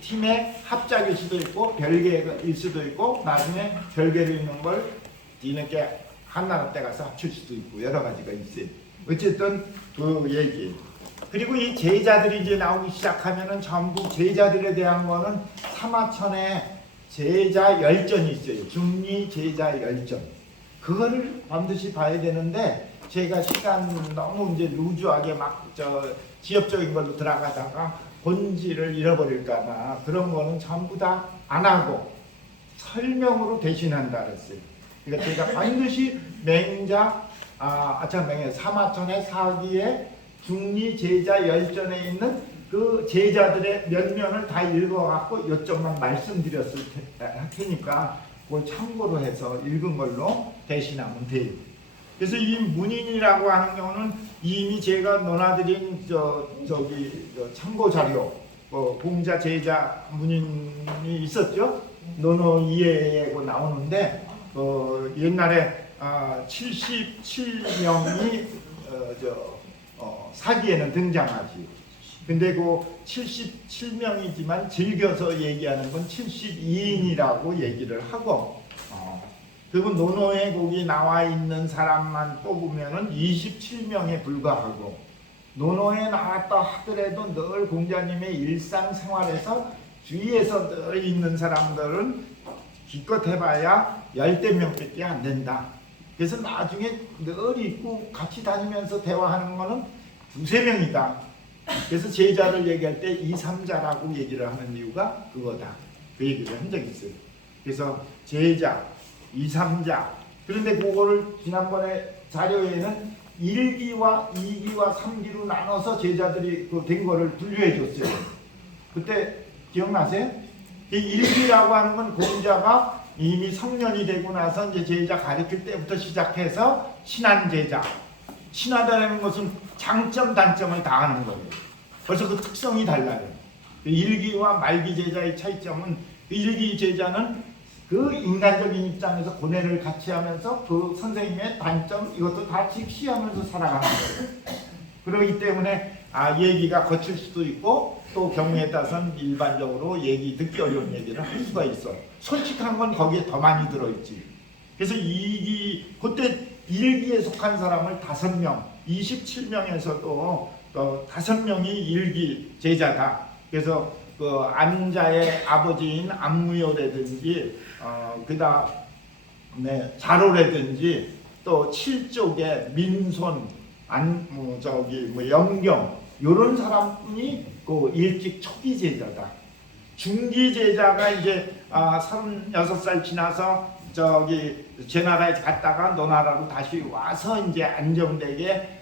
팀의 합작일 수도 있고 별개일 수도 있고 나중에 별개로 있는 걸 뒤늦게 하나 때 가서 합칠 수도 있고 여러 가지가 있어요. 어쨌든 그 얘기. 그리고 이 제자들이 이제 나오기 시작하면은 전부 제자들에 대한 거는 사마천에 제자 열전이 있어요. 중리 제자 열전. 그거를 반드시 봐야 되는데 제가 시간 너무 이제 루즈하게 막 지엽적인 걸로 들어가다가 본질을 잃어버릴까봐 그런 거는 전부 다 안 하고 설명으로 대신한다 그랬어요. 그러니까 제가 반드시 사마천의 사기의 중리 제자 열전에 있는 그 제자들의 면면을 다 읽어갖고 요점만 말씀드렸을 테니까 그걸 참고로 해서 읽은 걸로 대신하면 돼요. 그래서 이 문인이라고 하는 경우는 이미 제가 논하드린 참고 자료, 공자 제자 문인이 있었죠. 논어 이해에 나오는데 옛날에 77명이 사기에는 등장하지. 근데 그 77명이지만 즐겨서 얘기하는 건 72인이라고 얘기를 하고 그리고 논어에 거기 나와 있는 사람만 뽑으면은 27명에 불과하고 논어에 나왔다 하더라도 늘 공자님의 일상생활에서 주위에서 늘 있는 사람들은 기껏 해봐야 10대명밖에 안 된다. 그래서 나중에 늘 있고 같이 다니면서 대화하는 거는 2~3명이다. 그래서 제자를 얘기할 때 2, 3자라고 얘기를 하는 이유가 그거다. 그 얘기를 한 적이 있어요. 그래서 제자 2, 3자. 그런데 그거를 지난번에 자료에는 1기와 2기와 3기로 나눠서 제자들이 된 거를 분류해 줬어요. 그때 기억나세요? 1기라고 하는 건 공자가 이미 성년이 되고 나서 이제 제자 가르칠 때부터 시작해서 친한 제자. 친하다는 것은 장점, 단점을 다 하는 거예요. 벌써 그 특성이 달라요. 1기와 말기 제자의 차이점은 1기 제자는 그 인간적인 입장에서 고뇌를 같이 하면서 그 선생님의 단점 이것도 다 직시하면서 살아가는 거예요. 그렇기 때문에 얘기가 거칠 수도 있고 또 경우에 따라서는 일반적으로 얘기 듣기 어려운 얘기를 할 수가 있어. 솔직한 건 거기에 더 많이 들어있지. 그래서 2기 그때 1기에 속한 사람을 5명 27명에서도 5명이 1기 제자다. 그래서 그 안자의 아버지인 안무효라든지 그다음에 자로라든지 또 7쪽의 민손 영경 이런 사람이 그 일찍 초기 제자다. 중기 제자가 이제 36살 지나서 제 나라에 갔다가 너 나라로 다시 와서 이제 안정되게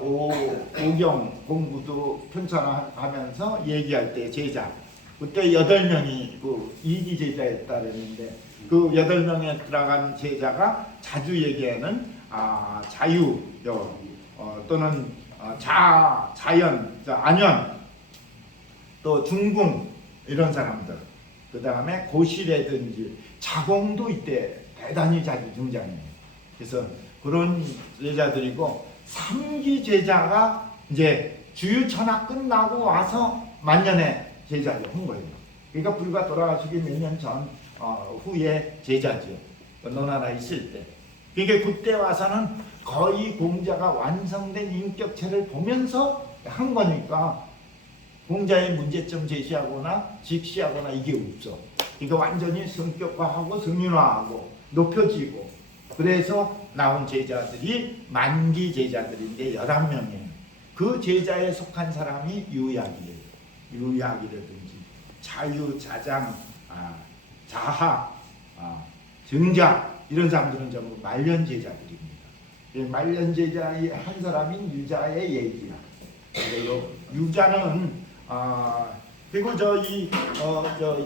오경 공부도 편찬하면서 얘기할 때 제자 그때 8명이 그 2기 제자였다 그랬는데 그 8명에 들어간 제자가 자주 얘기하는 자유 또는 자연, 안연 또 중궁 이런 사람들 그 다음에 고시라든지 자공도 이때 대단히 자주 등장해요. 그래서 그런 제자들이고 3기 제자가 이제 주유천하 끝나고 와서 만년의 제자를 한 거예요. 그러니까 불과 돌아가시기 몇 년 전 후에 제자죠. 너나라 있을 때. 그러니까 그때 와서는 거의 공자가 완성된 인격체를 보면서 한 거니까 공자의 문제점 제시하거나 직시하거나 이게 없어. 그러니까 완전히 성격화하고 성윤화하고 높여지고 그래서 나온 제자들이 만기 제자들인데 11명이에요. 그 제자에 속한 사람이 유약이에요. 유약이라든지 자유, 자장, 자하, 정자 이런 사람들은 전부 말년 제자들입니다. 말년 제자의 한 사람인 유자의 얘기야. 그리고 유자는 그리고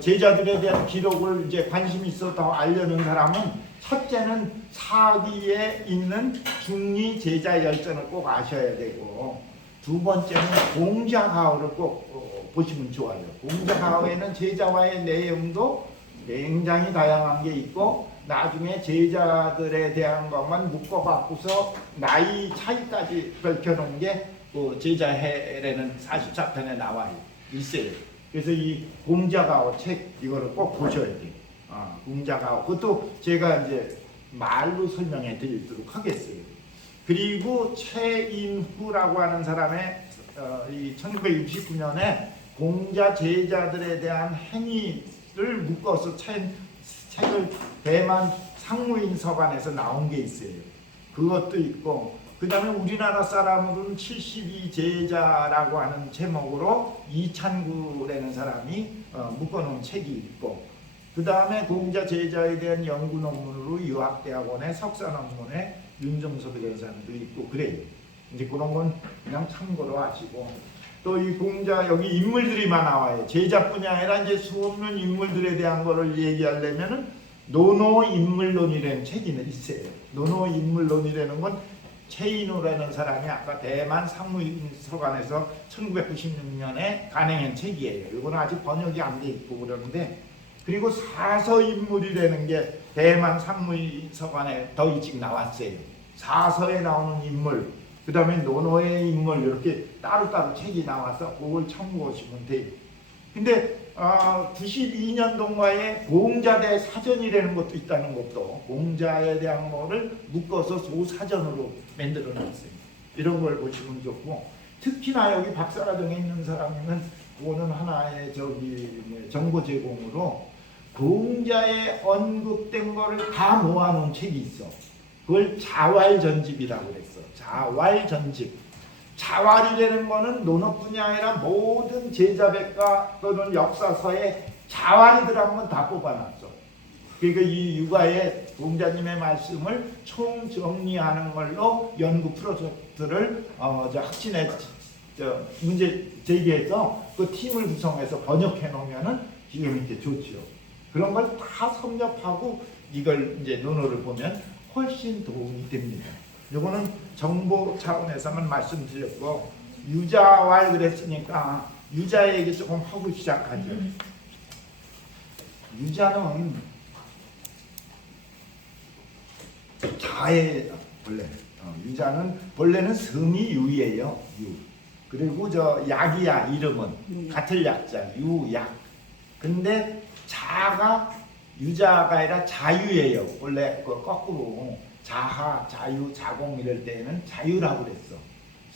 제자들에 대한 기록을 이제 관심 있어 더 알려는 사람은 첫째는 사기에 있는 중리 제자 열전을 꼭 아셔야 되고 두 번째는 공자가어를 꼭 보시면 좋아요. 공자가어에는 제자와의 내용도 굉장히 다양한 게 있고 나중에 제자들에 대한 것만 묶어갖고서 나이 차이까지 밝혀놓은 게 그 제자해라는 44편에 나와 있어요. 그래서 이 공자가오 책 이거를 꼭 보셔야 돼요. 공자가오 그것도 제가 이제 말로 설명해 드리도록 하겠어요. 그리고 최인후라고 하는 사람의 이 1969년에 공자 제자들에 대한 행위를 묶어서 책을 대만 상무인 서관에서 나온 게 있어요. 그것도 있고 그 다음에 우리나라 사람으로는 72제자라고 하는 제목으로 이찬구라는 사람이 묶어놓은 책이 있고 그 다음에 공자 제자에 대한 연구 논문으로 유학대학원의 석사 논문에 윤정섭이라는 사람도 있고 그래요. 이제 그런 건 그냥 참고로 하시고 또 이 공자 여기 인물들이만 나와요. 제자뿐이 아니라 이제 수없는 인물들에 대한 거를 얘기하려면은 노노인물론이라는 책이 있어요. 노노인물론이라는 건 최인호라는 사람이 아까 대만 상무인서관에서 1996년에 간행한 책이에요. 이거는 아직 번역이 안 돼 있고 그러는데 그리고 사서인물이라는 게 대만 상무인서관에 더 일찍 나왔어요. 사서에 나오는 인물, 그 다음에 논어의 인물 이렇게 따로따로 책이 나와서 그걸 참고하시면 돼요. 근데 92년도가에 공자대 사전이라는 것도 있다는 것도 공자에 대한 거를 묶어서 소사전으로 만들어놨어요. 이런 걸 보시면 좋고 특히나 여기 박사과정에 있는 사람이면 그거는 하나의 정보 제공으로 공자에 언급된 거를 다 모아놓은 책이 있어. 그걸 자왈전집이라고 그랬어. 자왈전집. 자왈이라는 거는 논어뿐이 아니라 모든 제자백과 또는 역사서에 자왈이 들어간 건 다 뽑아놨어. 그러니까 이 육아의 공자님의 말씀을 총정리하는 걸로 연구 프로젝트를 학진에 문제 제기해서 그 팀을 구성해서 번역해 놓으면은 지금 이렇게 좋지요. 그런 걸 다 섭렵하고 이걸 이제 논어를 보면 훨씬 도움이 됩니다. 요거는 정보 차원에서만 말씀드렸고 유자왈 그랬으니까 유자 얘기 조금 하고 시작하죠. 유자는 자의 유자는 원래는 성이 유예요. 유. 그리고 약이야 이름은 같은 약자 유약. 근데 자가 유자가 아니라 자유예요. 원래 거꾸로 자하, 자유, 자공 이럴 때는 자유라고 그랬어.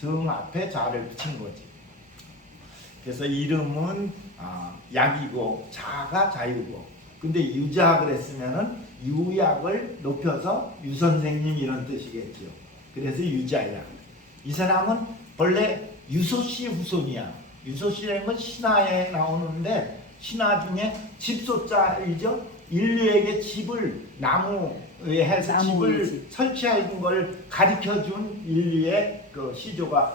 성 앞에 자를 붙인 거지. 그래서 이름은 약이고 자가 자유고. 근데 유자 그랬으면은 유약을 높여서 유선생님 이런 뜻이겠죠. 그래서 유자약. 이 사람은 원래 유소씨 후손이야. 유소씨라는 건 신화에 나오는데 신화 중에 집소자이죠. 인류에게 집을 나무에 해서 집을 설치하는 걸 가르쳐준 인류의 그 시조가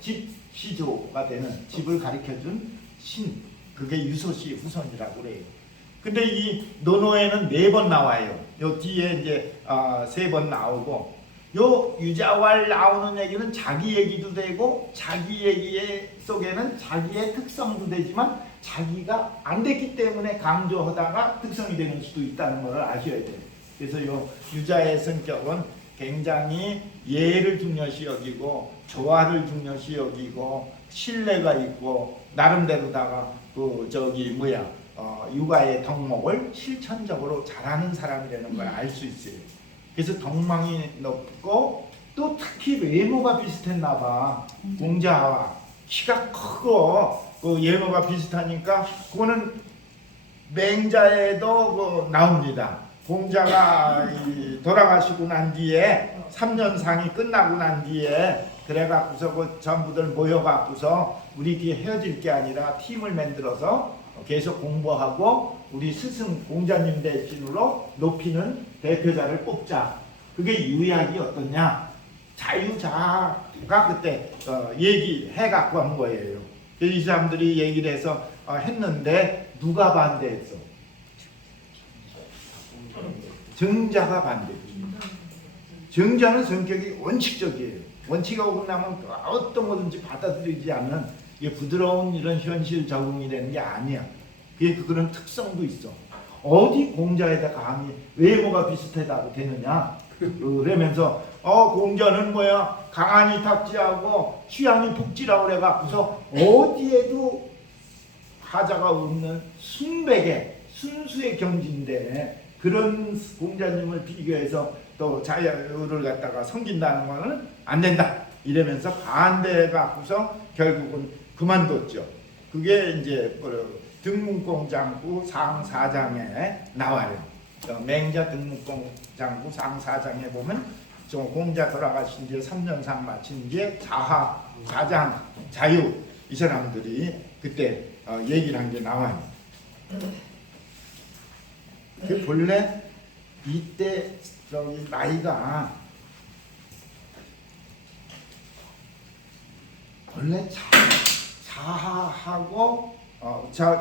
집 시조가 되는 집을 가르쳐준 신 그게 유소씨 후손이라고 그래요. 근데 이 논어에는 4번 나와요. 요 뒤에 이제 3번 나오고 요 유자왈 나오는 얘기는 자기 얘기도 되고 자기 얘기 속에는 자기의 특성도 되지만 자기가 안 됐기 때문에 강조하다가 특성이 되는 수도 있다는 것을 아셔야 돼요. 그래서 요 유자의 성격은 굉장히 예를 중요시 여기고 조화를 중요시 여기고 신뢰가 있고 나름대로다가 육아의 덕목을 실천적으로 잘하는 사람이라는 걸 알 수 있어요. 그래서 덕망이 높고 또 특히 외모가 비슷했나 봐. 공자와 키가 크고 외모가 비슷하니까 그거는 맹자에도 나옵니다. 공자가 돌아가시고 난 뒤에 3년상이 끝나고 난 뒤에 그래갖고서 전부들 모여갖고서 우리끼리 헤어질 게 아니라 팀을 만들어서 계속 공부하고 우리 스승 공자님 대신으로 높이는 대표자를 뽑자. 그게 유약이 어떠냐? 자유자가 그때 얘기해갖고 한 거예요. 이 사람들이 얘기를 해서 했는데 누가 반대했어? 정자가 반대했죠. 정자는 성격이 원칙적이에요. 원칙이 어긋나면 어떤 거든지 받아들이지 않는 이게 부드러운 이런 현실 적응이 되는 게 아니야. 그런 특성도 있어. 어디 공자에다 감히 외모가 비슷하다고 되느냐? 그러면서 공자는 뭐야? 강한이 탁지하고 취향이 북지라고 그래갖고서 어디에도 하자가 없는 순백의 순수의 경지인데 그런 공자님을 비교해서 또 자유를 갖다가 섬긴다는 거는 안 된다 이러면서 반대해 갖고서 결국은 그만뒀죠. 그게 이제 등문공장구 상사장에 나와요. 맹자 등문공장구 상사장에 보면 공자 돌아가신 뒤에 3년상 마친 뒤에 자하, 자장, 자유 이 사람들이 그때 얘기를 한 게 나와요. 그 본래 이때 나이가 원래 자하하고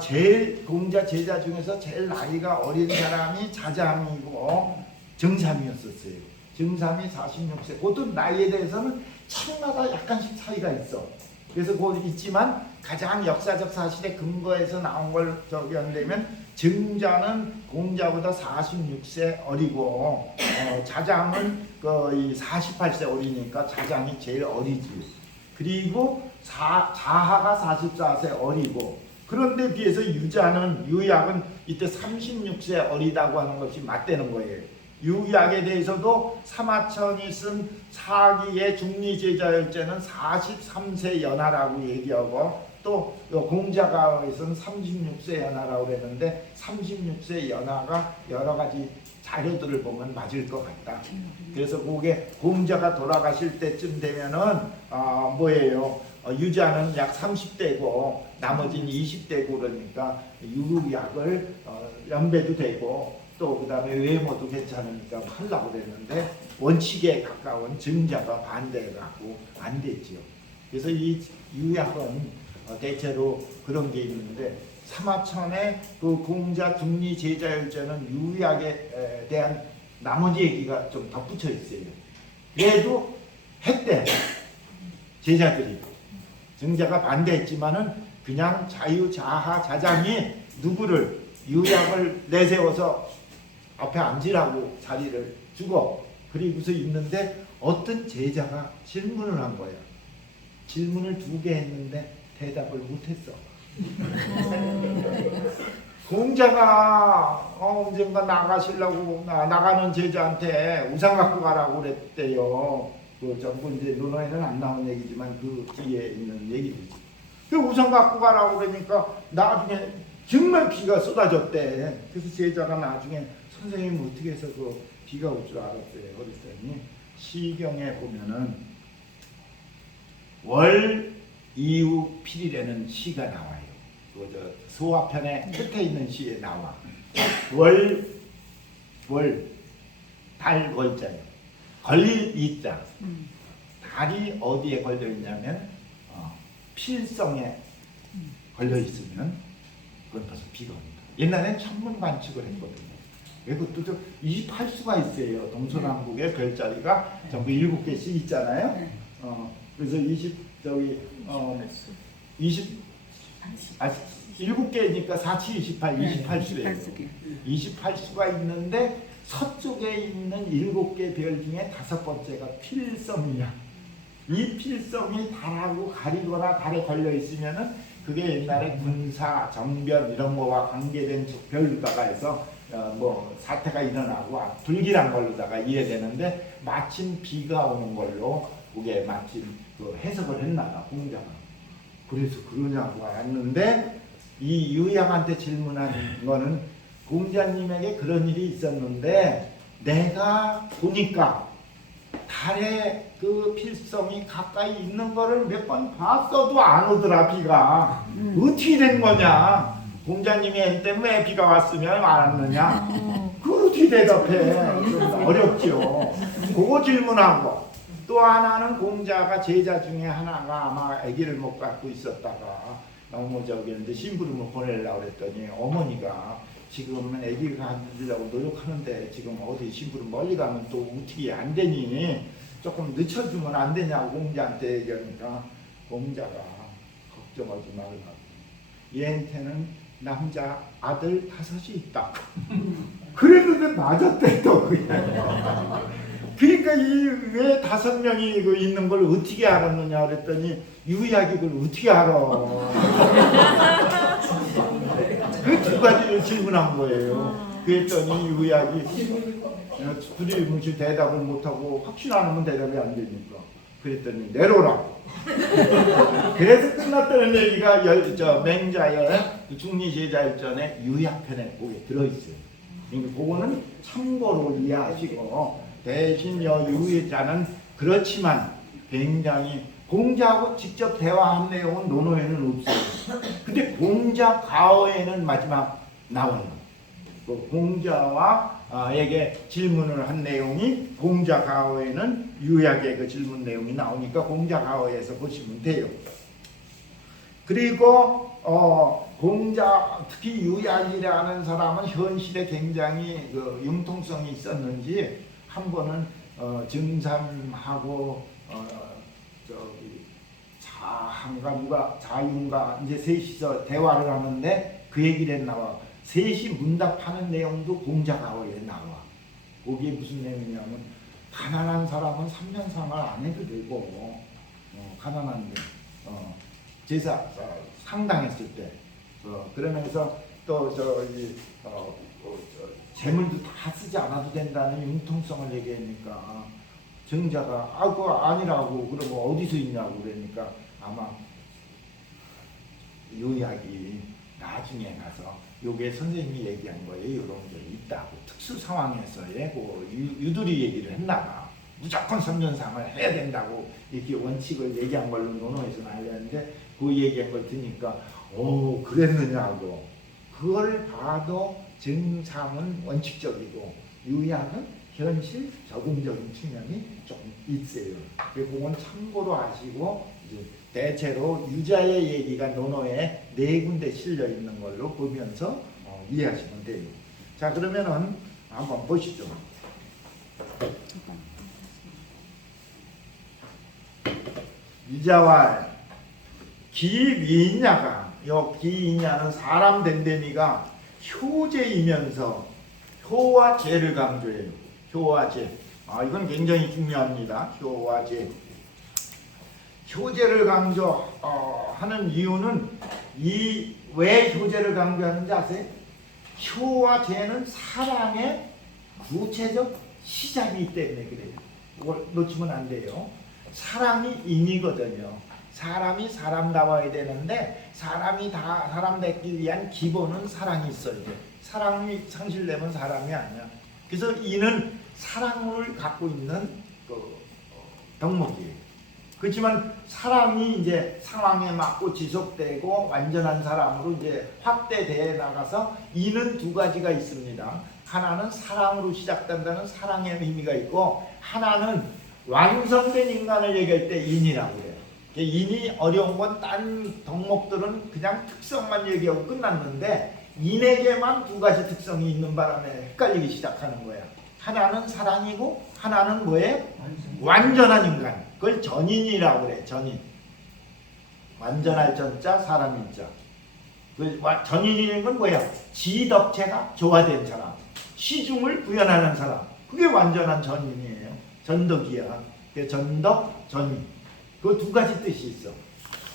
제일 공자 제자 중에서 제일 나이가 어린 사람이 자장이고 정삼이었었어요. 정삼이 46세. 그것도 나이에 대해서는 층마다 약간씩 차이가 있어. 그래서 그거 있지만 가장 역사적 사실에 근거해서 나온 걸 한다면 정자는 공자보다 46세 어리고 자장은 거의 48세 어리니까 자장이 제일 어리지. 그리고 자하가 44세 어리고 그런데 비해서 유약은 이때 36세 어리다고 하는 것이 맞대는 거예요. 유약에 대해서도 사마천이 쓴 사기의 중리제자열제는 43세 연하라고 얘기하고 또 공자가에서는 36세 연하라고 그랬는데 36세 연하가 여러 가지 자료들을 보면 맞을 것 같다. 그래서 그게 공자가 돌아가실 때쯤 되면은 뭐예요? 유자는 약 30대고 나머지는 20대고 그러니까 유약을 연배도 되고 또 그 다음에 외모도 괜찮으니까 하려고 그랬는데 원칙에 가까운 정자가 반대해갖고 안 됐지요. 그래서 이 유약은 대체로 그런 게 있는데 사마천의 그 공자 중리 제자열제는 유약에 대한 나머지 얘기가 좀 덧붙여 있어요. 그래도 했대 제자들이. 정자가 반대했지만은 그냥 자유 자하 자장이 누구를 유약을 내세워서 앞에 앉으라고 자리를 주고 그리고서 있는데 어떤 제자가 질문을 한 거야. 질문을 2개 했는데 대답을 못했어. 공자가 언젠가 나가는 제자한테 우산 갖고 가라고 그랬대요. 그 전부 이제 논어에는 안 나온 얘기지만 그 뒤에 있는 얘기들이지. 그 우산 갖고 가라고 그러니까 나중에 정말 비가 쏟아졌대. 그래서 제자가 나중에 선생님 어떻게 해서 그 비가 올 줄 알았어요. 그랬더니 시경에 보면은 월 이후 필이라는 시가 나와요. 그 소화편의 끝에 있는 시에 나와. 달 월자예요. 걸릴 이자. 달이 어디에 걸려 있냐면 필성에 걸려 있으면 그건 벌써 비가 옵니다. 옛날엔 천문 관측을 했거든요. 그것도 28수가 있어요. 동서남북의 별자리가 전부 7개씩 있잖아요. 그래서 7개니까 4, 7, 28, 28수예요. 28수가 있는데 서쪽에 있는 7개 별 중에 5번째가 필성이야. 이 필성이 달하고 가리거나 달에 걸려 있으면은 그게 옛날에 군사, 정변 이런 거와 관계된 별로다가 해서 뭐 사태가 일어나고 불길한 걸로다가 이해되는데 마침 비가 오는 걸로 그게 마침 그 해석을 했나봐 공자가. 그래서 그러냐고 했는데 이 유양한테 질문한 거는 공자님에게 그런 일이 있었는데 내가 보니까 달의 그 필성이 가까이 있는 거를 몇 번 봤어도 안 오더라 비가. 어떻게 된 거냐. 공자님이 한테 왜 비가 왔으면 안 왔느냐. 그 어떻게 대답해. 어렵죠. 그거 질문하고 또 하나는 공자가 제자 중에 하나가 아마 아기를 못 갖고 있었다가 너무 저기는데 심부름을 보내려고 그랬더니 어머니가 지금은 아기가 가지려고 노력하는데 지금 어디 심부름 멀리 가면 또 어떻게 안 되니 조금 늦춰주면 안 되냐고 공자한테 얘기하니까 공자가 걱정하지 말라고 얘한테는 남자 아들 5이 있다. 그랬는데 맞았대 또 그냥. 그러니까 이 왜 5명이 있는 걸 어떻게 알았느냐 그랬더니 유약이 그걸 어떻게 알아. 두 가지를 질문한 거예요. 그랬더니 유약이 두리뭉실 대답을 못하고 확신 안 하면 대답이 안 되니까 그랬더니 내로라고. 그래서 끝났다는 얘기가 맹자의 중리제자일전의 유약편에 거기에 들어있어요. 그러니까 그거는 참고로 이해하시고, 대신 유의자는 그렇지만 굉장히 공자하고 직접 대화한 내용은 논어에는 없어요. 근데 공자 가어에는 마지막 나와요. 그 공자와에게 질문을 한 내용이 공자 가어에는 유약의 그 질문 내용이 나오니까 공자 가어에서 보시면 돼요. 그리고 공자, 특히 유약이라는 사람은 현실에 굉장히 그 융통성이 있었는지 한 번은 증삼하고 자한가 누가 자윤가 이제 셋이서 대화를 하는데 그 얘기를 나와. 셋이 문답하는 내용도 공자가어에 나와. 거기에 무슨 내용이냐면 가난한 사람은 3년상을 안 해도 되고 가난한데 제사 상당했을 때 그러면서 또 재물도 다 쓰지 않아도 된다는 융통성을 얘기하니까 정자가 그거 아니라고 그러고 어디서 있냐고 그러니까 아마 요약이 나중에 가서 요게 선생님이 얘기한 거에 이런 게 있다고 특수 상황에서의 그 유두리 얘기를 했나봐. 무조건 3년상을 해야 된다고 이렇게 원칙을 얘기한 걸로 논어에서는 알렸는데 그 얘기한 걸 듣니까 그랬느냐고. 그걸 봐도 증상은 원칙적이고 유약은 현실 적응적인 측면이 좀 있어요. 그건 참고로 하시고 이제 대체로 유자의 얘기가 논어에 4군데 실려 있는 걸로 보면서 이해하시면 돼요. 자, 그러면은 한번 보시죠. 유자와 기위냐가 기위냐는 사람 됨됨이가 효제이면서 효와 제를 강조해요. 효와 제. 이건 굉장히 중요합니다. 효와 제. 효제를 강조하는 이유는 왜 효제를 강조하는지 아세요? 효와 제는 사랑의 구체적 시작이기 때문에 그래요. 그걸 놓치면 안 돼요. 사랑이 인이거든요. 사람이 사람다워야 되는데 사람이 다 사람 되기 위한 기본은 사랑이 있어야 돼. 사랑이 상실되면 사람이 아니야. 그래서 이는 사랑을 갖고 있는 덕목이에요. 그렇지만 사랑이 이제 상황에 맞고 지속되고 완전한 사람으로 이제 확대되어 나가서 이는 두 가지가 있습니다. 하나는 사랑으로 시작된다는 사랑의 의미가 있고 하나는 완성된 인간을 얘기할 때 인이라고 해요. 인이 어려운 건 딴 덕목들은 그냥 특성만 얘기하고 끝났는데 인에게만 두 가지 특성이 있는 바람에 헷갈리기 시작하는 거야. 하나는 사랑이고 하나는 뭐예요? 완전한 인간. 그걸 전인이라고 그래. 전인. 완전할 전자, 사람인 자. 전인이라는 건 뭐야? 지덕체가 조화된 사람. 시중을 구현하는 사람. 그게 완전한 전인이에요. 전덕이야. 전덕, 전인. 그 두 가지 뜻이 있어.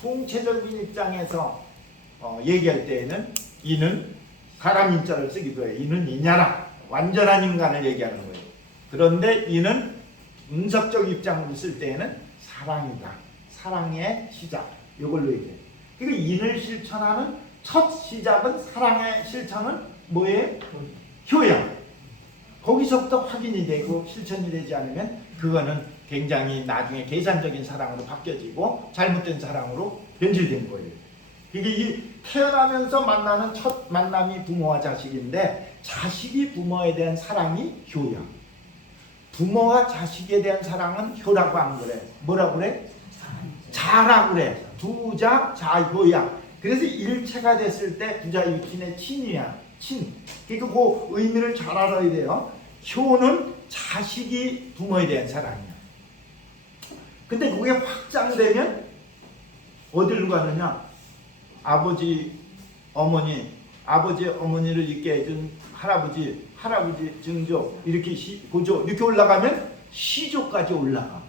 통체적인 입장에서 얘기할 때에는 이는 사람 인자를 쓰기도 해. 이는 이냐라. 완전한 인간을 얘기하는 거예요. 그런데 이는 분석적 입장으로 쓸 때에는 사랑이다. 사랑의 시작. 이걸로 얘기해. 그러니까 인을 실천하는 첫 시작은 사랑의 실천은 뭐예요? 효야. 거기서부터 확인이 되고 실천이 되지 않으면 그거는 굉장히 나중에 계산적인 사랑으로 바뀌어지고 잘못된 사랑으로 변질된 거예요. 이게 이 태어나면서 만나는 첫 만남이 부모와 자식인데 자식이 부모에 대한 사랑이 효야. 부모와 자식에 대한 사랑은 효라고 안 그래. 뭐라고 그래? 자라고 그래. 두자 자효야. 그래서 일체가 됐을 때 부자유친의 친이야. 친. 그러니까 그 의미를 잘 알아야 돼요. 효는 자식이 부모에 대한 사랑이야. 근데 그게 확장되면 어디로 가느냐? 아버지, 어머니를 있게 해준 할아버지, 증조, 이렇게 고조, 이렇게 올라가면 시조까지 올라가.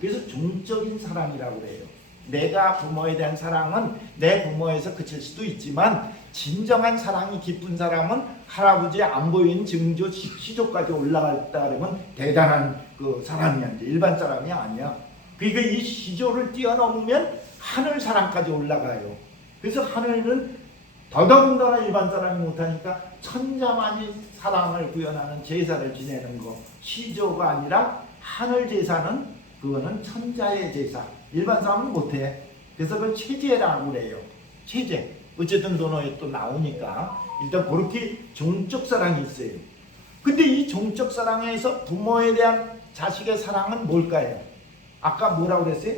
그래서 종적인 사랑이라고 그래요. 내가 부모에 대한 사랑은 내 부모에서 그칠 수도 있지만 진정한 사랑이 깊은 사람은 할아버지 안 보이는 증조 시조까지 올라갔다 그러면 대단한 그 사람이야. 일반 사람이 아니야. 그러니까 이 시조를 뛰어넘으면 하늘 사랑까지 올라가요. 그래서 하늘은 더더군다나 일반 사람이 못하니까 천자만이 사랑을 구현하는 제사를 지내는 거. 시조가 아니라 하늘 제사는 그거는 천자의 제사. 일반 사람은 못해. 그래서 그걸 체제라고 그래요. 체제. 어쨌든 논어에 또 나오니까 일단 그렇게 종적 사랑이 있어요. 근데 이 종적 사랑에서 부모에 대한 자식의 사랑은 뭘까요? 아까 뭐라고 그랬어요?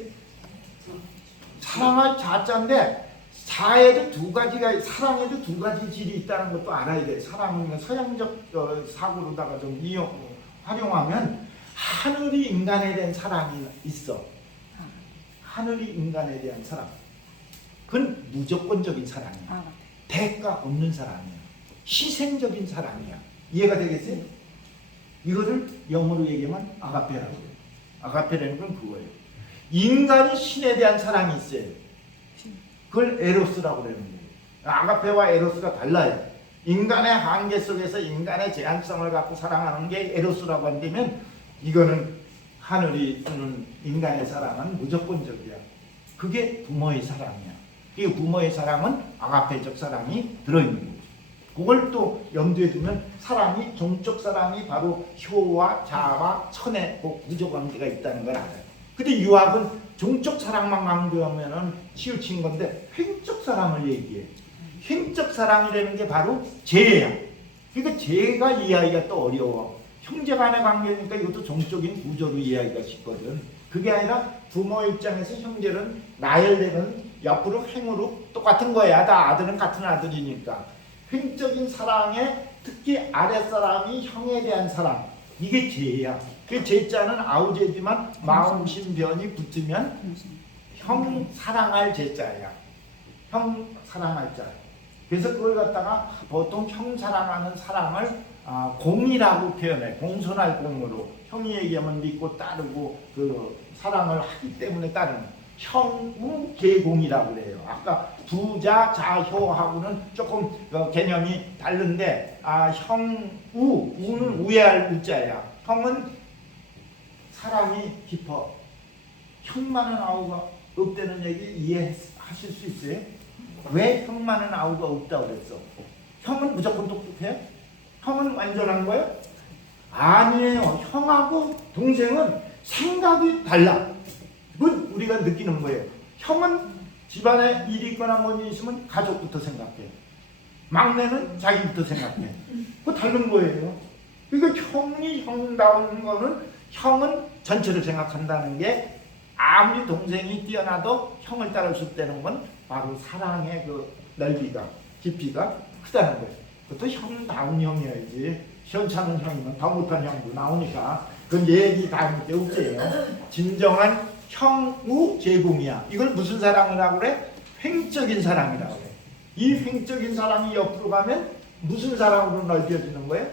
사랑할 자자인데 사에도 두 가지가, 사랑에도 두 가지 질이 있다는 것도 알아야 돼요. 사랑은 서양적 사고로다가 좀 활용하면 하늘이 인간에 대한 사랑이 있어. 하늘이 인간에 대한 사랑. 그건 무조건적인 사랑이야. 대가 없는 사랑이야. 희생적인 사랑이야. 이해가 되겠어요? 이거를 영어로 얘기하면 아가페라고 해요. 아가페라는 건 그거예요. 인간이 신에 대한 사랑이 있어요. 그걸 에로스라고 그러는 거예요. 아가페와 에로스가 달라요. 인간의 한계 속에서 인간의 제한성을 갖고 사랑하는 게 에로스라고 한다면 이거는 하늘이 주는 인간의 사랑은 무조건적이야. 그게 부모의 사랑이야. 이 부모의 사랑은 아가페적 사랑이 들어있는 거죠. 그걸 또 염두에 두면 사랑이, 종적 사랑이 바로 효와 자와 천의 구조관계가 있다는 걸 알아요. 근데 유학은 종적 사랑만 강조하면은 치우친 건데 횡적 사랑을 얘기해. 횡적 사랑이라는 게 바로 재예야. 그러니까 재가 이해하기가 또 어려워. 형제 간의 관계니까 이것도 종적인 구조로 이해하기가 쉽거든. 그게 아니라 부모 입장에서 형제는 나열되는 옆으로 횡으로 똑같은 거야. 다 아들은 같은 아들이니까. 횡적인 사랑에 특히 아랫사람이 형에 대한 사랑. 이게 재야. 그 제자는 아우제지만 마음심변이 붙으면 형 사랑할 제자야. 형 사랑할 자. 그래서 그걸 갖다가 보통 형 사랑하는 사랑을 공이라고 표현해. 공손할 공으로. 형이 얘기하면 믿고 따르고 그 사랑을 하기 때문에 따르는 형우 계공이라고 그래요. 아까 부자 자효하고는 조금 개념이 다른데 형우, 우는 우애할 우자야. 형은 사랑이 깊어. 형 많은 아우가 없다는 얘기 이해하실 수 있어요? 왜 형 많은 아우가 없다고 그랬어? 형은 무조건 똑똑해요? 형은 완전한 거예요? 아니에요. 형하고 동생은 생각이 달라. 그건 우리가 느끼는 거예요. 형은 집안에 일이 있거나 뭔 일이 있으면 가족부터 생각해. 막내는 자기부터 생각해. 그거 다른 거예요. 그러니까 형이 형다운 거는 형은 전체를 생각한다는 게 아무리 동생이 뛰어나도 형을 따를 수 없다는 건 바로 사랑의 그 넓이가, 깊이가 크다는 거예요. 그것도 형다운 형이어야지. 시원찮은 형이면 더 못한 형도 나오니까 그건 얘기 다음에 없지요. 진정한 형우 제공이야. 이걸 무슨 사랑이라고 그래? 횡적인 사랑이라고 그래. 이 횡적인 사랑이 옆으로 가면 무슨 사랑으로 넓혀지는 거예요?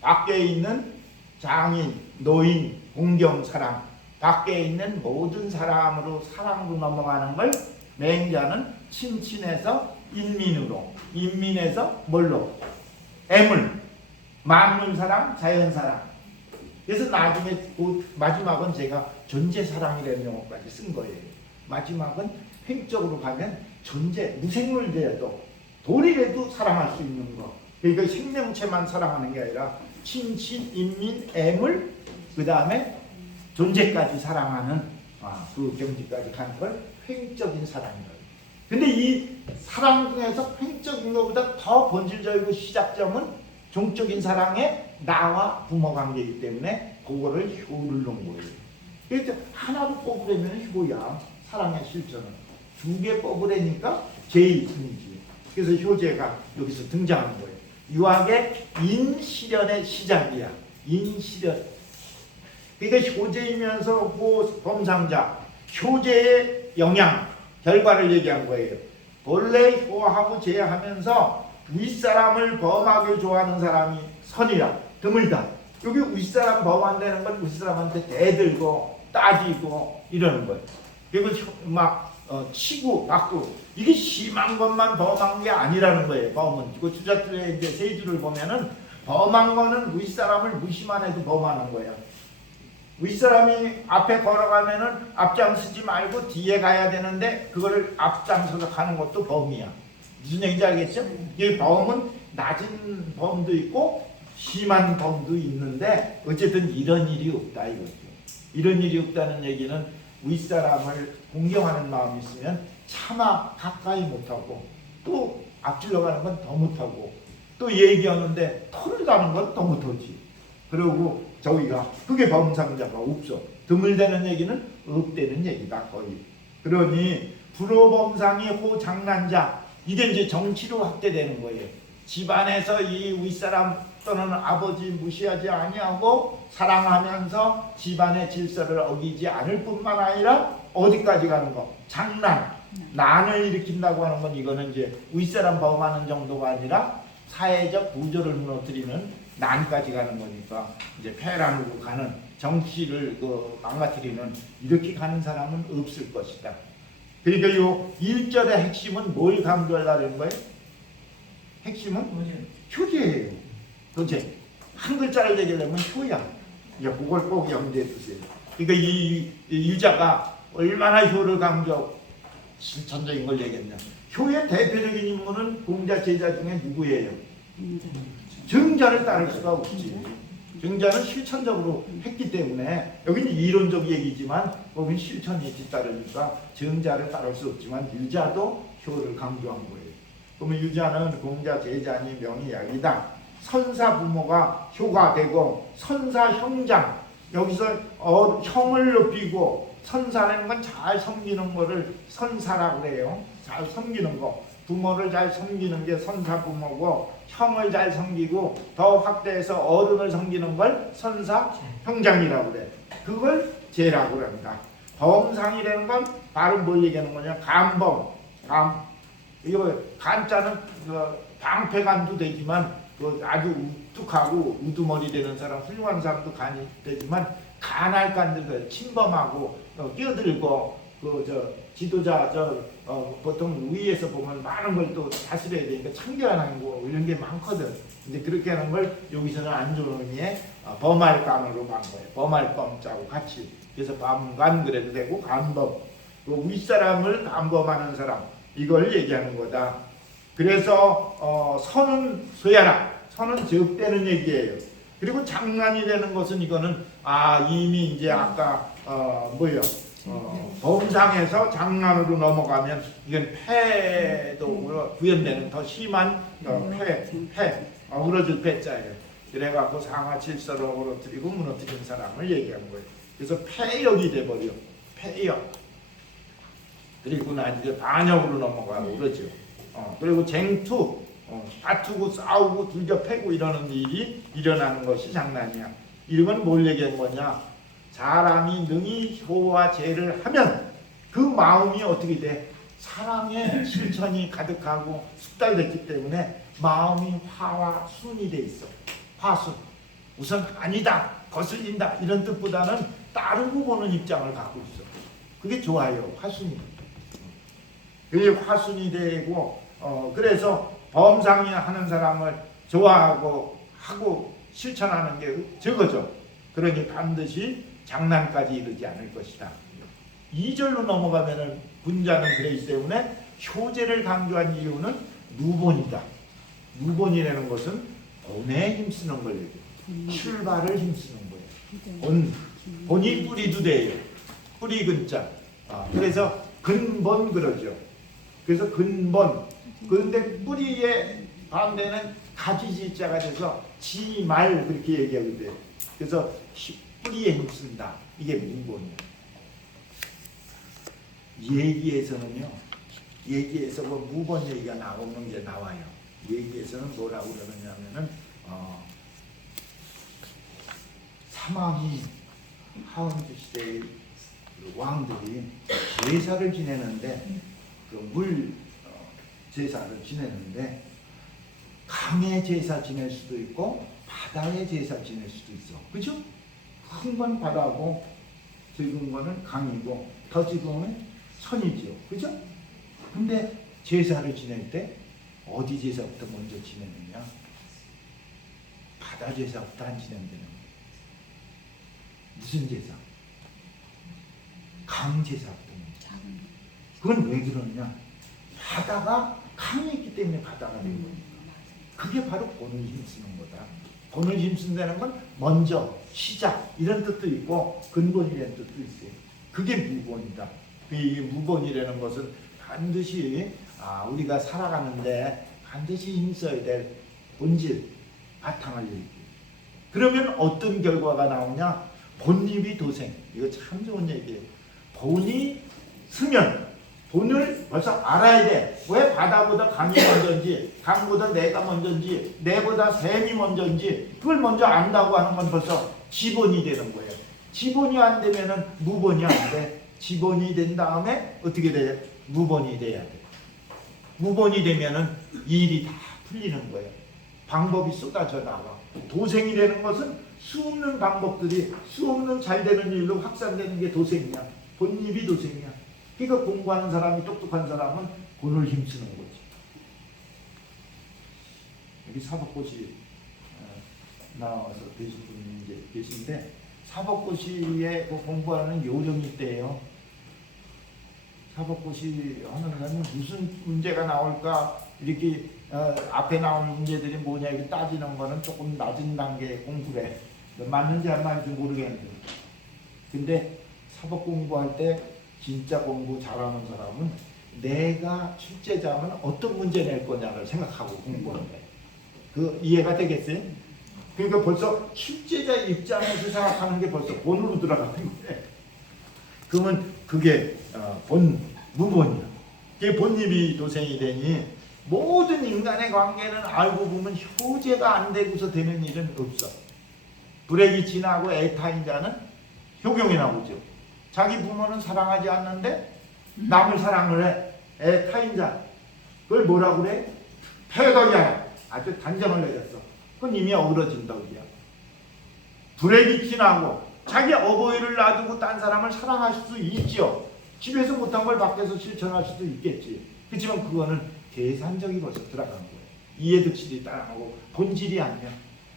밖에 있는 장인, 노인, 공경 사랑, 밖에 있는 모든 사람으로 사랑으로 넘어가는 걸 맹자는 친친에서 인민으로, 인민에서 뭘로? 애물, 만물 사랑, 자연 사랑. 그래서 나중에 마지막은 제가 존재 사랑이라는 용어까지 쓴 거예요. 마지막은 횡적으로 가면 존재, 무생물제도 돌이라도 사랑할 수 있는 거. 그러니까 생명체만 사랑하는 게 아니라 친친, 인민, 애물, 그 다음에 존재까지 사랑하는 그 경지까지 가는 걸 횡적인 사랑이라고. 근데 이 사랑 중에서 횡적인 것보다 더 본질적이고 시작점은 종적인 사랑의 나와 부모 관계이기 때문에 그거를 효를 놓은 거예요. 그래서 하나로 뽑으려면 효야. 사랑의 실천은. 두 개 뽑으려니까 제2순이지. 그래서 효제가 여기서 등장하는 거예요. 유학의 인실현의 시작이야. 인실현. 그러니까 효제이면서 범상자, 효제의 영향, 결과를 얘기한 거예요. 본래 효하고 제하면서 윗사람을 범하게 좋아하는 사람이 선이라, 드물다. 여기 윗사람 범한다는 건 윗사람한테 대들고 따지고 이러는 거예요. 그리고 막 치고 받고 이게 심한 것만 범한 게 아니라는 거예요. 범은 그 주자들의 이제 세 줄을 보면은 범한 거는 윗사람을 무시만 해도 범하는 거예요. 윗사람이 앞에 걸어가면은 앞장서지 말고 뒤에 가야 되는데 그거를 앞장서서 가는 것도 범이야. 무슨 얘기인지 알겠죠? 이 범은 낮은 범도 있고 심한 범도 있는데 어쨌든 이런 일이 없다 이거죠. 이런 일이 없다는 얘기는 윗사람을 공경하는 마음이 있으면 차마 가까이 못하고 또 앞질러 가는 건 더 못하고 또 얘기하는데 토를 가는 건 더 못하지. 그리고 저희가 그게 범상자가 없어. 드물다는 얘기는 없다는 얘기다 거의. 그러니 불호범상이 호장난자 이게 이제 정치로 확대되는 거예요. 집안에서 이 윗사람 또는 아버지 무시하지 아니하고 사랑하면서 집안의 질서를 어기지 않을 뿐만 아니라 어디까지 가는 거? 장난, 난을 일으킨다고 하는 건 이거는 이제 윗사람 범하는 정도가 아니라 사회적 구조를 무너뜨리는 난까지 가는 거니까 이제 폐란으로 가는 정치를 망가뜨리는 이렇게 가는 사람은 없을 것이다. 그러니까 이 1절의 핵심은 뭘 강조하려는 거예요? 핵심은 효제예요. 도제. 한 글자를 얘기하려면 효야. 이제 그걸 꼭 염두에 두세요. 그러니까 이 유자가 얼마나 효를 강조하고 실천적인 걸 얘기했냐. 효의 대표적인 인물은 공자 제자 중에 누구예요? 정자를 따를 수가 없지. 정자는 실천적으로 했기 때문에 여기는 이론적 얘기지만 거긴 실천이 뒤따르니까 정자를 따를 수 없지만 유자도 효를 강조한 거예요. 그러면 유자는 공자 제자니 명의약이다. 선사 부모가 효가 되고 선사 형장 여기서 형을 높이고 선사라는 건 잘 섬기는 거를 선사라고 그래요. 잘 섬기는 거. 부모를 잘 섬기는 게 선사 부모고 형을 잘 섬기고 더 확대해서 어른을 섬기는 걸 선사 형장이라고 그래. 그걸 제라고 합니다. 범상이라는 건 바로 뭘 얘기하는 거냐? 감범. 이거 간자는 방패간도 되지만 아주 우뚝하고 우두머리 되는 사람, 훌륭한 사람도 간이 되지만 간할 간들 침범하고 끼어들고 지도자 보통 위에서 보면 많은 걸 또 다스려야 되니까 참견하는 거 이런 게 많거든. 근데 그렇게 하는 걸 여기서는 안 좋은 의미의 범할 간으로 간 거예요. 범할 범자고 같이. 그래서 범간 그래도 되고 간범. 윗사람을 간범하는 사람 이걸 얘기하는 거다. 그래서 선은 소야라. 선은 적대는 얘기예요. 그리고 장난이 되는 것은 이거는 이미 이제 아까 범상에서 장난으로 넘어가면 이건 패도 구현되는 더 심한 어우러질 패자예요. 그래갖고 상하 질서를 어우러뜨리고 무너뜨린 사람을 얘기하는 거예요. 그래서 패역이 돼버려. 패역. 그리고 나중에 반역으로 넘어가고 그러죠. 그리고 쟁투, 다투고 싸우고 둘겨 패고 이러는 일이 일어나는 것이 장난이야. 이건 뭘 얘기한 거냐? 사람이 능히 효와 죄를 하면 그 마음이 어떻게 돼? 사랑의 실천이 가득하고 숙달됐기 때문에 마음이 화와 순이 돼 있어. 화순. 우선 아니다, 거슬린다 이런 뜻보다는 따르고 보는 입장을 갖고 있어. 그게 좋아요. 화순이. 그게 화순이 되고 그래서 범상이 하는 사람을 좋아하고 하고 실천하는 게 저거죠. 그러니 반드시 장난까지 이르지 않을 것이다. 2절로 넘어가면은 분자는 그러기 때문에 효제를 강조한 이유는 누본이다. 누본이라는 것은 본에 힘쓰는 거예요. 출발을 힘쓰는 거예요. 본이 뿌리도 돼요. 뿌리 근자. 그래서 근본 그러죠. 그래서 근본. 그런데 뿌리의 반대는 가지지자가 돼서 지말 그렇게 얘기하게 돼요. 그래서 뿌리에 힘쓴다. 이게 문본이에요. 얘기에서는요. 얘기에서 무본 얘기가 나오는 게 나와요. 얘기에서는 뭐라고 그러느냐면은 사망이 하원주 시대의 왕들이 제사를 지내는데 물 제사를 지내는데 강의 제사 지낼 수도 있고 바다의 제사 지낼 수도 있어. 그죠? 큰 건 바다고 적은 거는 강이고 더 지금은 선이지요. 그죠? 근데 제사를 지낼 때 어디 제사부터 먼저 지내느냐? 바다 제사부터 안 지내면 되는 거예요. 무슨 제사? 강 제사부터 먼저. 그건 왜 그러냐? 바다가 강이 있기 때문에 바다가 된 거니까. 그게 바로 본을 힘쓰는 거다. 본을 힘쓴다는 건 먼저, 시작 이런 뜻도 있고 근본이라는 뜻도 있어요. 그게 무본이다. 이 무본이라는 것은 반드시 우리가 살아가는데 반드시 힘써야 될 본질, 바탕을 얘기해요. 그러면 어떤 결과가 나오냐? 본입이 도생. 이거 참 좋은 얘기예요. 본이 쓰면 본을 벌써 알아야 돼. 왜 바다보다 강이 먼저인지, 강보다 내가 먼저인지, 내보다 샘이 먼저인지 그걸 먼저 안다고 하는 건 벌써 지본이 되는 거예요. 지본이 안 되면은 무본이 안 돼. 지본이 된 다음에 어떻게 돼? 무본이 돼야 돼. 무본이 되면은 일이 다 풀리는 거예요. 방법이 쏟아져 나와. 도생이 되는 것은 수없는 방법들이 수없는 잘 되는 일로 확산되는 게 도생이야. 본입이 도생이야. 그러니까 공부하는 사람이 똑똑한 사람은 본을 힘쓰는 거지. 여기 사법고시 나와서 계신 분이 계신데 사법고시에 공부하는 요령이 있대요. 사법고시 하는 거는 무슨 문제가 나올까 이렇게 앞에 나오는 문제들이 뭐냐 이렇게 따지는 거는 조금 낮은 단계의 공부래. 맞는지 안 맞는지 모르겠는데. 근데 사법 공부할 때 진짜 공부 잘하는 사람은 내가 출제자면 어떤 문제 낼 거냐를 생각하고 공부하는 거예요. 그 이해가 되겠어요? 그러니까 벌써 출제자 입장에서 생각하는 게 벌써 본으로 들어가는 거예요. 그러면 그게 무본이야. 그게 본입이 도생이 되니 모든 인간의 관계는 알고 보면 효제가 안 되고서 되는 일은 없어. 불행이 지나고 애타인 자는 효경이 나오죠. 자기 부모는 사랑하지 않는데 남을 사랑을 해. 애타인 자. 그걸 뭐라고 그래? 패덕이야. 아주 단정을 내렸어. 그건 이미 어그러진 덕이야. 불행이 지나고 자기 어버이를 놔두고 딴 사람을 사랑할 수도 있죠. 집에서 못한 걸 밖에서 실천할 수도 있겠지. 그렇지만 그거는 계산적이 벌써 들어간 거예요. 이해득실이 따라가고 본질이 아니야.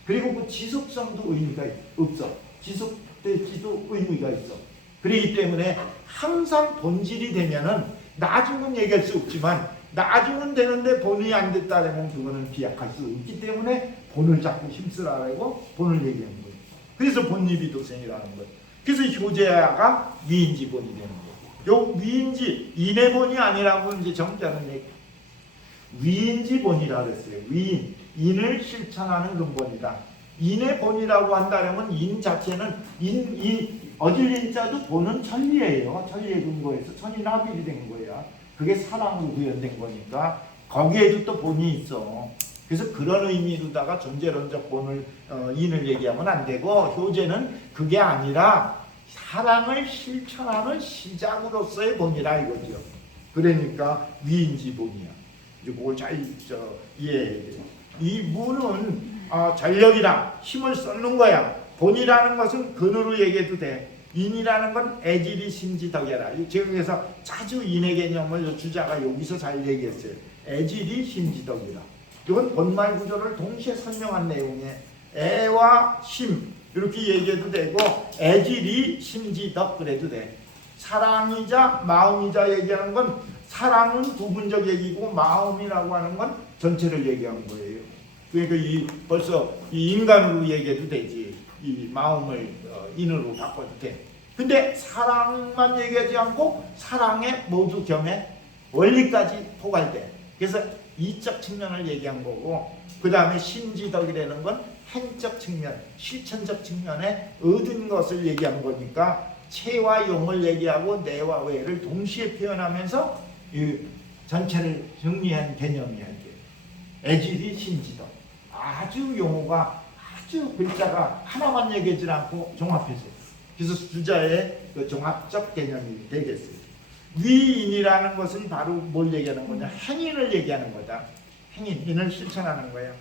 그리고 그 지속성도 의미가 없어. 지속될지도 의미가 있어. 그렇기 때문에 항상 본질이 되면은 나중은 얘기할 수 없지만 나중은 되는데 본이 안 됐다면 그거는 비약할 수 없기 때문에 본을 자꾸 힘쓰라고 본을 얘기하는 거예요. 그래서 본입이 도생이라는 거예요. 그래서 효제가 위인지본이 되는 거예요. 요 위인지 인해본이 아니라고 이제 정자는 얘기. 위인지본이라 그랬어요. 위인 인을 실천하는 근본이다. 인의 본이라고 한다면 인 자체는 어질인자도 본은 천리예요. 천리의 근거에서 천이나빌이 된 거야. 그게 사랑으로 구현된 거니까 거기에도 또 본이 있어. 그래서 그런 의미로다가 존재론적 본을 인을 얘기하면 안 되고 효제는 그게 아니라 사랑을 실천하는 시작으로서의 본이라 이거죠. 그러니까 위인지본이야. 이제 그걸 잘 이해해야 돼요. 이 무는 전력이라 힘을 쏟는 거야. 본이라는 것은 근으로 얘기해도 돼. 인이라는 건 애질이 심지덕이라. 제가 그래서 자주 인의 개념을 주자가 여기서 잘 얘기했어요. 애질이 심지덕이라. 이건 본말 구조를 동시에 설명한 내용에 애와 심 이렇게 얘기해도 되고 애질이 심지덕 그래도 돼. 사랑이자 마음이자 얘기하는 건 사랑은 부분적 얘기고 마음이라고 하는 건 전체를 얘기한 거예요. 그러니까 벌써 이 인간으로 얘기해도 되지. 이 마음을 인으로 바꿔도 돼. 근데 사랑만 얘기하지 않고 사랑에 모두 겸해 원리까지 포괄돼. 그래서 이적 측면을 얘기한 거고 그 다음에 심지덕이라는 건 행적 측면, 실천적 측면에 얻은 것을 얘기한 거니까 체와 용을 얘기하고 내와 외를 동시에 표현하면서 이 전체를 정리한 개념이야. 애질이 심지덕. 아주 용어가 아주 글자가 하나만 얘기하지 않고 종합해서 그래서 주자의 그 종합적 개념이 되겠어요. 위인이라는 것은 바로 뭘 얘기하는 거냐? 행인을 얘기하는 거다. 행인, 인을 실천하는 거야.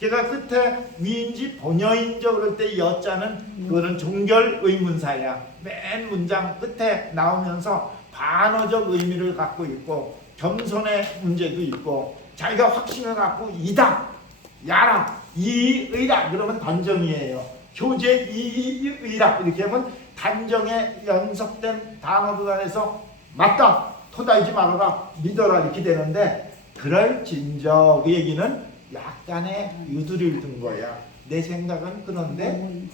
제가 끝에 위인지 본여인저 그럴 때 여자는 그거는 종결 의문사야. 맨 문장 끝에 나오면서 반어적 의미를 갖고 있고 겸손의 문제도 있고 자기가 확신을 갖고 이다, 야라, 이의라 그러면 단정이에요. 효제 이의라 이렇게 하면 단정에 연속된 단어들 안에서 맞다, 토달지 말아라, 믿어라 이렇게 되는데 그럴 진저 그 얘기는 약간의 유두리를 둔 거야. 내 생각은 그런데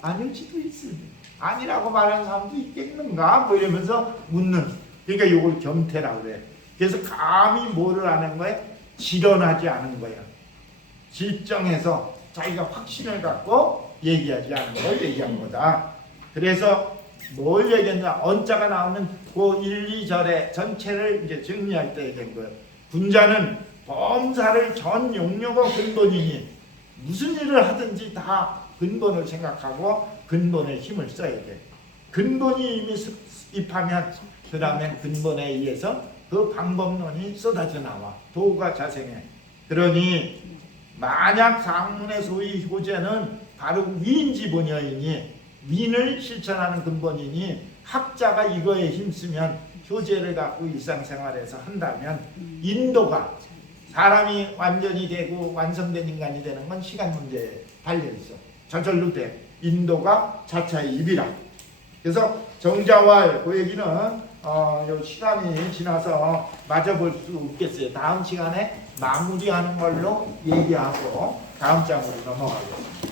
아닐지도 있을 아니라고 말하는 사람도 있겠는가 뭐 이러면서 묻는, 그러니까 이걸 겸태라고 그래. 그래서 감히 뭐를 하는 거야? 지련하지 않은 거야. 질정해서 자기가 확신을 갖고 얘기하지 않은 걸 얘기한 거다. 그래서 뭘 얘기했냐? 언자가 나오는 그 1, 2절의 전체를 이제 정리할 때 얘기한 거예요. 군자는 범사를 전 용료가 근본이니 무슨 일을 하든지 다 근본을 생각하고 근본에 힘을 써야 돼. 근본이 이미 입하면 그 다음에 근본에 의해서 그 방법론이 쏟아져 나와. 도가 자생해. 그러니 만약 상문의 소위 효제는 바로 위인지 본여이니 위인을 실천하는 근본이니 학자가 이거에 힘쓰면 효제를 갖고 일상생활에서 한다면 인도가 사람이 완전히 되고 완성된 인간이 되는 건 시간 문제에 달려있어. 저절로 돼. 인도가 자차의 입이라. 그래서 정자왈 그 얘기는 요 시간이 지나서 마저 볼 수 없겠어요. 다음 시간에 마무리하는 걸로 얘기하고 다음 장으로 넘어가겠습니다.